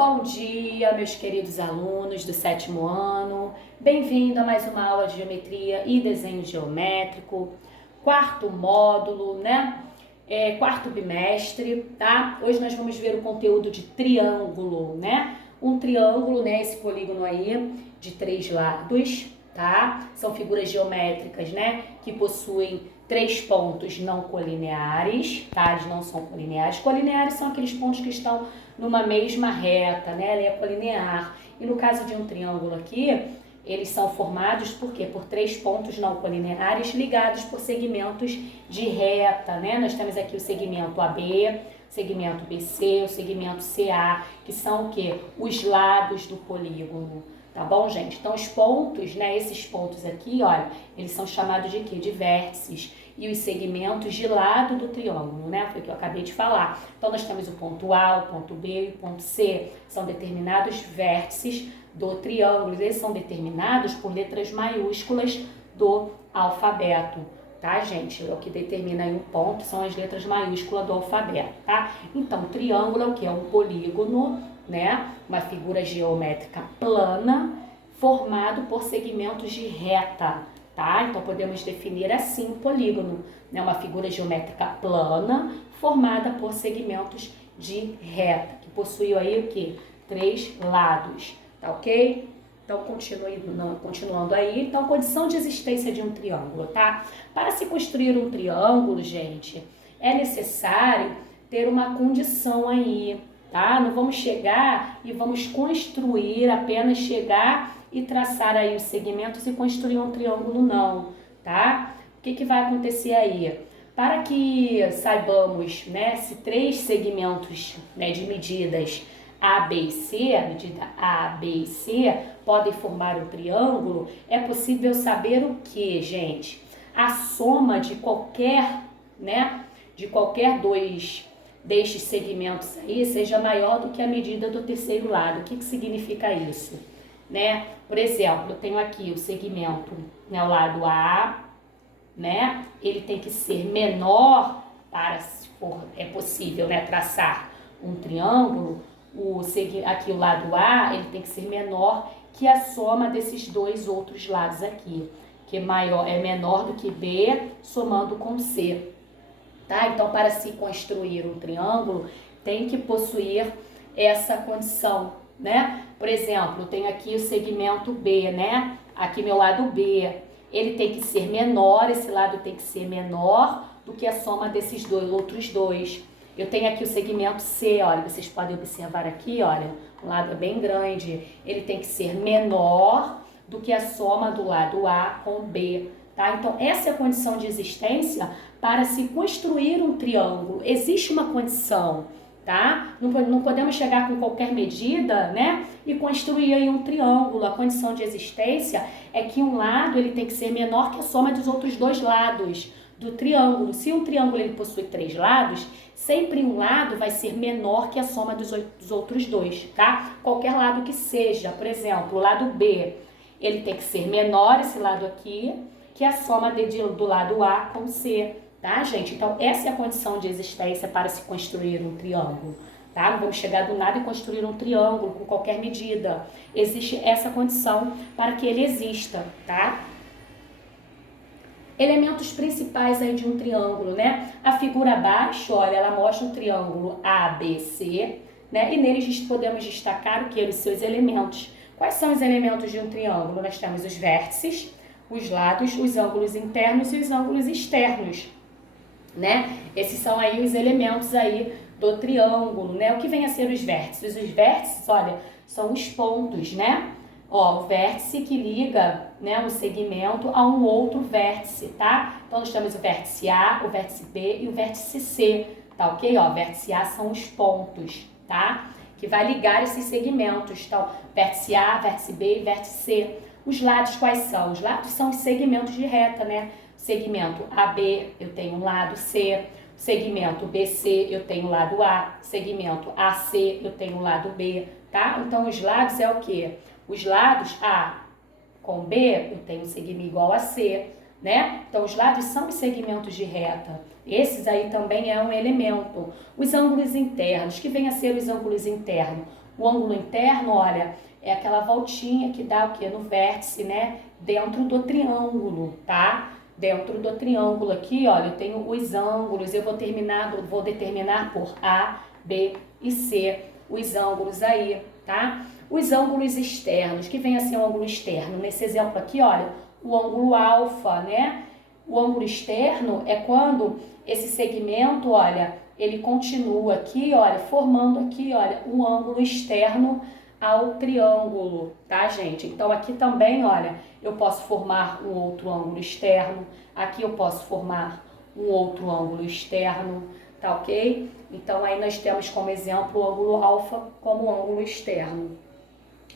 Bom dia, meus queridos alunos do 7º ano. Bem-vindo a mais uma aula de geometria e desenho geométrico, quarto módulo, né? Quarto bimestre, tá? Hoje nós vamos ver o conteúdo de triângulo, né? Um triângulo, né? Esse polígono aí de 3 lados, tá? São figuras geométricas, né? Que possuem 3 pontos não colineares, tá? Eles não são colineares. Colineares são aqueles pontos que estão numa mesma reta, né? Ela é colinear. E no caso de um triângulo aqui, eles são formados por quê? Por 3 pontos não colineares ligados por segmentos de reta, né? Nós temos aqui o segmento AB, segmento BC, o segmento CA, que são o quê? Os lados do polígono. Tá bom, gente? Então, os pontos, né? Esses pontos aqui, olha, eles são chamados de quê? De vértices. E os segmentos de lado do triângulo, né? Foi o que eu acabei de falar. Então, nós temos o ponto A, o ponto B e o ponto C. São determinados vértices do triângulo. Eles são determinados por letras maiúsculas do alfabeto. Tá, gente? O que determina aí um ponto são as letras maiúsculas do alfabeto, tá? Então, triângulo é o que? É um polígono, né? Uma figura geométrica plana, formado por segmentos de reta, tá? Então, podemos definir assim o polígono, né? Uma figura geométrica plana, formada por segmentos de reta, que possui aí o que? 3 lados, tá ok? Então, continuando aí, então, condição de existência de um triângulo, tá? Para se construir um triângulo, gente, é necessário ter uma condição aí, tá? Não vamos chegar e vamos construir, apenas chegar e traçar aí os segmentos e construir um triângulo, não, tá? O que vai acontecer aí? Para que saibamos, né, se 3 segmentos, né, de medidas A, B e C, a medida A, B e C, podem formar um triângulo, é possível saber o que, gente? A soma de qualquer, né, de qualquer dois destes segmentos aí seja maior do que a medida do terceiro lado. O que significa isso? Né? Por exemplo, eu tenho aqui o segmento, né, o lado A, né? Ele tem que ser menor para, se for possível, né, traçar um triângulo. Aqui o lado A, ele tem que ser menor que a soma desses dois outros lados aqui, que é menor do que B somando com C, tá? Então, para se construir um triângulo, tem que possuir essa condição, né? Por exemplo, eu tenho aqui o segmento B, né? Aqui meu lado B, ele tem que ser menor, esse lado tem que ser menor do que a soma desses outros dois. Eu tenho aqui o segmento C, olha, vocês podem observar aqui, olha, o lado é bem grande, ele tem que ser menor do que a soma do lado A com B, tá? Então, essa é a condição de existência para se construir um triângulo. Existe uma condição, tá? Não podemos chegar com qualquer medida, né, e construir aí um triângulo. A condição de existência é que um lado ele tem que ser menor que a soma dos outros dois lados do triângulo. Se um triângulo ele possui 3 lados, sempre um lado vai ser menor que a soma dos outros dois, tá? Qualquer lado que seja. Por exemplo, o lado B, ele tem que ser menor, esse lado aqui, que a soma do lado A com C, tá, gente? Então, essa é a condição de existência para se construir um triângulo, tá? Não vamos chegar do nada e construir um triângulo com qualquer medida. Existe essa condição para que ele exista, tá? Elementos principais aí de um triângulo, né? A figura abaixo, olha, ela mostra um triângulo ABC, né? E neles podemos destacar o que? Os seus elementos. Quais são os elementos de um triângulo? Nós temos os vértices, os lados, os ângulos internos e os ângulos externos, né? Esses são aí os elementos aí do triângulo, né? O que vem a ser os vértices? Os vértices, olha, são os pontos, né? Ó, o vértice que liga, né, um segmento a um outro vértice, tá? Então, nós temos o vértice A, o vértice B e o vértice C, tá ok? Ó, vértice A são os pontos, tá? Que vai ligar esses segmentos. Então, vértice A, vértice B e vértice C. Os lados quais são? Os lados são os segmentos de reta, né? Segmento AB, eu tenho um lado C. Segmento BC, eu tenho um lado A. Segmento AC, eu tenho um lado B, tá? Então, os lados é o quê? Os lados A com B, eu tenho um segmento igual a C, né? Então, os lados são os segmentos de reta. Esses aí também é um elemento. Os ângulos internos, que vem a ser os ângulos internos? O ângulo interno, olha, é aquela voltinha que dá o quê? No vértice, né? Dentro do triângulo, tá? Dentro do triângulo aqui, olha, eu tenho os ângulos, eu vou determinar por A, B e C, os ângulos aí, tá? Os ângulos externos, que vem a ser o ângulo externo. Nesse exemplo aqui, olha, o ângulo alfa, né? O ângulo externo é quando esse segmento, olha, ele continua aqui, olha, formando aqui, olha, um ângulo externo ao triângulo, tá, gente? Então, aqui também, olha, eu posso formar um outro ângulo externo, aqui eu posso formar um outro ângulo externo, tá ok? Então, aí nós temos como exemplo o ângulo alfa como ângulo externo.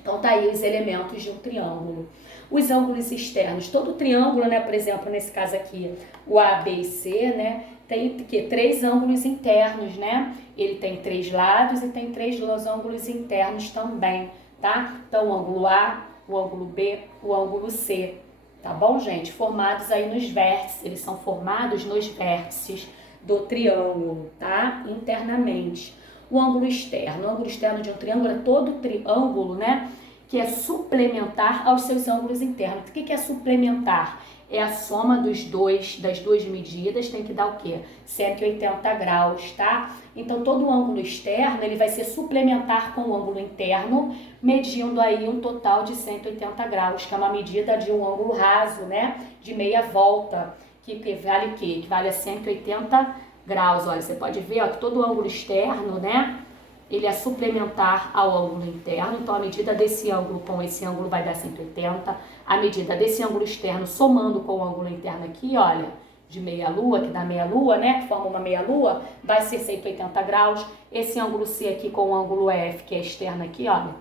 Então, tá aí os elementos de um triângulo. Os ângulos externos, todo triângulo, né, por exemplo, nesse caso aqui, o A, B e C, né, tem que 3 ângulos internos, né? Ele tem 3 lados e tem 3 ângulos internos também, tá? Então, o ângulo A, o ângulo B, o ângulo C, tá bom, gente? Formados aí nos vértices, eles são formados nos vértices do triângulo, tá? Internamente. O ângulo externo de um triângulo é todo triângulo, né, que é suplementar aos seus ângulos internos. O que é suplementar? É a soma das duas medidas, tem que dar o quê? 180 graus, tá? Então, todo o ângulo externo, ele vai ser suplementar com o ângulo interno, medindo aí um total de 180 graus, que é uma medida de um ângulo raso, né? De meia volta, que vale o quê? Que vale a 180 graus. Olha, você pode ver, ó, que todo o ângulo externo, né? Ele é suplementar ao ângulo interno, então a medida desse ângulo com esse ângulo vai dar 180, a medida desse ângulo externo somando com o ângulo interno aqui, olha, de meia-lua, que dá meia-lua, né, que forma uma meia-lua, vai ser 180 graus, esse ângulo C aqui com o ângulo F, que é externo aqui, olha,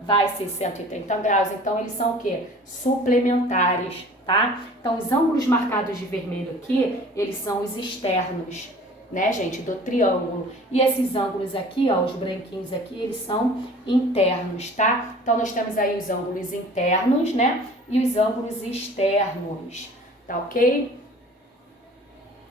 vai ser 180 graus, então eles são o quê? Suplementares, tá? Então os ângulos marcados de vermelho aqui, eles são os externos, né, gente, do triângulo. E esses ângulos aqui, ó, os branquinhos aqui, eles são internos, tá? Então, nós temos aí os ângulos internos, né, e os ângulos externos, tá ok?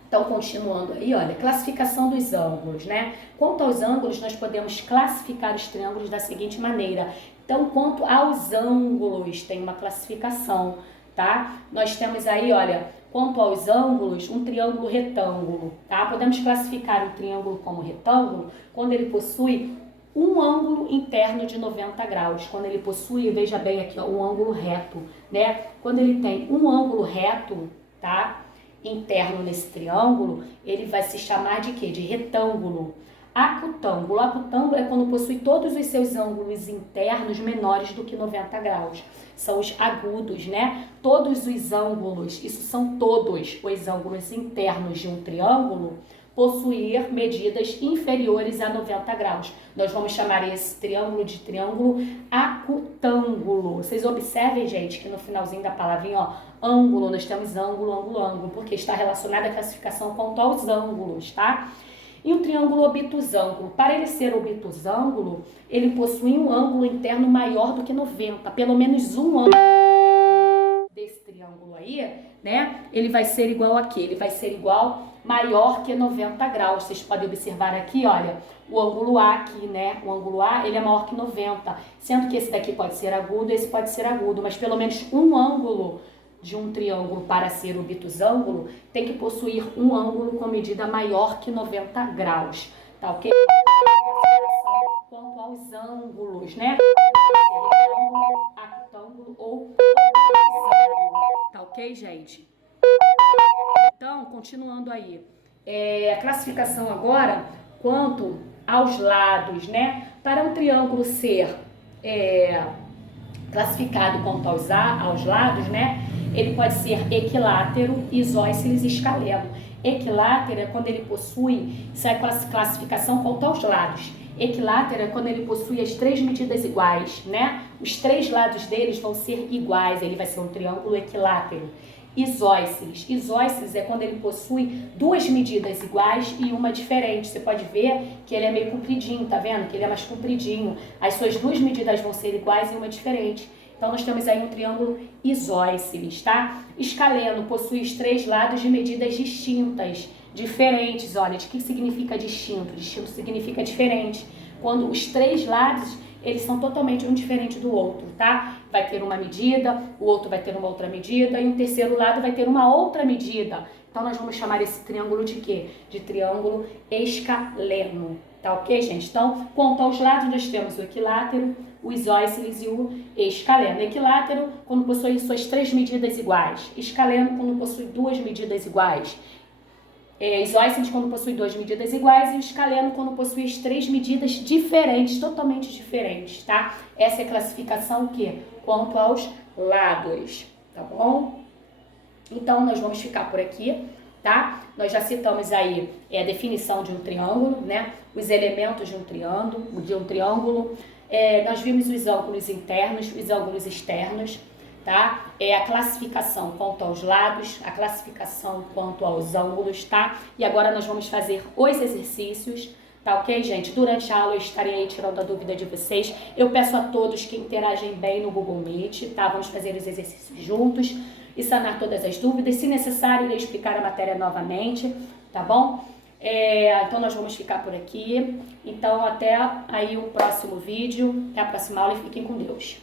Então, continuando aí, olha, classificação dos ângulos, né? Quanto aos ângulos, nós podemos classificar os triângulos da seguinte maneira. Então, quanto aos ângulos, tem uma classificação, tá? Nós temos aí, olha, quanto aos ângulos, um triângulo retângulo, tá? Podemos classificar um triângulo como retângulo quando ele possui um ângulo interno de 90 graus. Quando ele possui, veja bem aqui, ó, um ângulo reto, né? Quando ele tem um ângulo reto, tá? Interno nesse triângulo, ele vai se chamar de quê? De retângulo. Acutângulo. Acutângulo é quando possui todos os seus ângulos internos menores do que 90 graus. São os agudos, né? Todos os ângulos, isso são todos os ângulos internos de um triângulo, possuir medidas inferiores a 90 graus. Nós vamos chamar esse triângulo de triângulo acutângulo. Vocês observem, gente, que no finalzinho da palavrinha, ó, ângulo, nós temos ângulo, ângulo, ângulo, porque está relacionada à classificação quanto aos ângulos, tá? E o triângulo obtusângulo, para ele ser obtusângulo, ele possui um ângulo interno maior do que 90, pelo menos um ângulo desse triângulo aí, né? Ele vai ser igual a quê? Ele vai ser igual, maior que 90 graus. Vocês podem observar aqui, olha, o ângulo A aqui, né? O ângulo A, ele é maior que 90, sendo que esse daqui pode ser agudo, esse pode ser agudo, mas pelo menos um ângulo de um triângulo para ser obtusângulo tem que possuir um ângulo com medida maior que 90 graus, tá ok? Quanto aos ângulos, né? Acutângulo ou obtusângulo, tá ok, gente? Então, continuando aí, a classificação agora quanto aos lados, né? Para um triângulo ser classificado quanto aos lados, né? Ele pode ser equilátero, isósceles e escaleno. Equilátero é quando ele possui, isso é a classificação quanto aos lados. Equilátero é quando ele possui as 3 medidas iguais, né? Os 3 lados deles vão ser iguais, ele vai ser um triângulo equilátero. Isósceles. Isósceles é quando ele possui 2 medidas iguais e uma diferente. Você pode ver que ele é meio compridinho, tá vendo? Que ele é mais compridinho. As suas 2 medidas vão ser iguais e uma diferente. Então, nós temos aí um triângulo isósceles, tá? Escaleno possui os 3 lados de medidas distintas, diferentes. Olha, de que significa distinto? Distinto significa diferente. Quando os 3 lados, eles são totalmente um diferente do outro, tá? Vai ter uma medida, o outro vai ter uma outra medida e um terceiro lado vai ter uma outra medida. Então nós vamos chamar esse triângulo de quê? De triângulo escaleno, tá ok, gente? Então, quanto aos lados, nós temos o equilátero, o isósceles e o escaleno. Equilátero, quando possui suas 3 medidas iguais. Escaleno, quando possui 2 medidas iguais. Isósceles, quando possui 2 medidas iguais. E o escaleno, quando possui as 3 medidas diferentes, totalmente diferentes, tá? Essa é a classificação que? Quanto aos lados, tá bom? Então, nós vamos ficar por aqui, tá? Nós já citamos aí a definição de um triângulo, né? Os elementos de um triângulo. Nós vimos os ângulos internos, os ângulos externos, tá? A classificação quanto aos lados, a classificação quanto aos ângulos, tá? E agora nós vamos fazer os exercícios, tá ok, gente? Durante a aula eu estarei aí tirando a dúvida de vocês. Eu peço a todos que interagem bem no Google Meet, tá? Vamos fazer os exercícios juntos e sanar todas as dúvidas. Se necessário, irei explicar a matéria novamente, tá bom? Então nós vamos ficar por aqui. Então até aí o próximo vídeo, até a próxima aula e fiquem com Deus.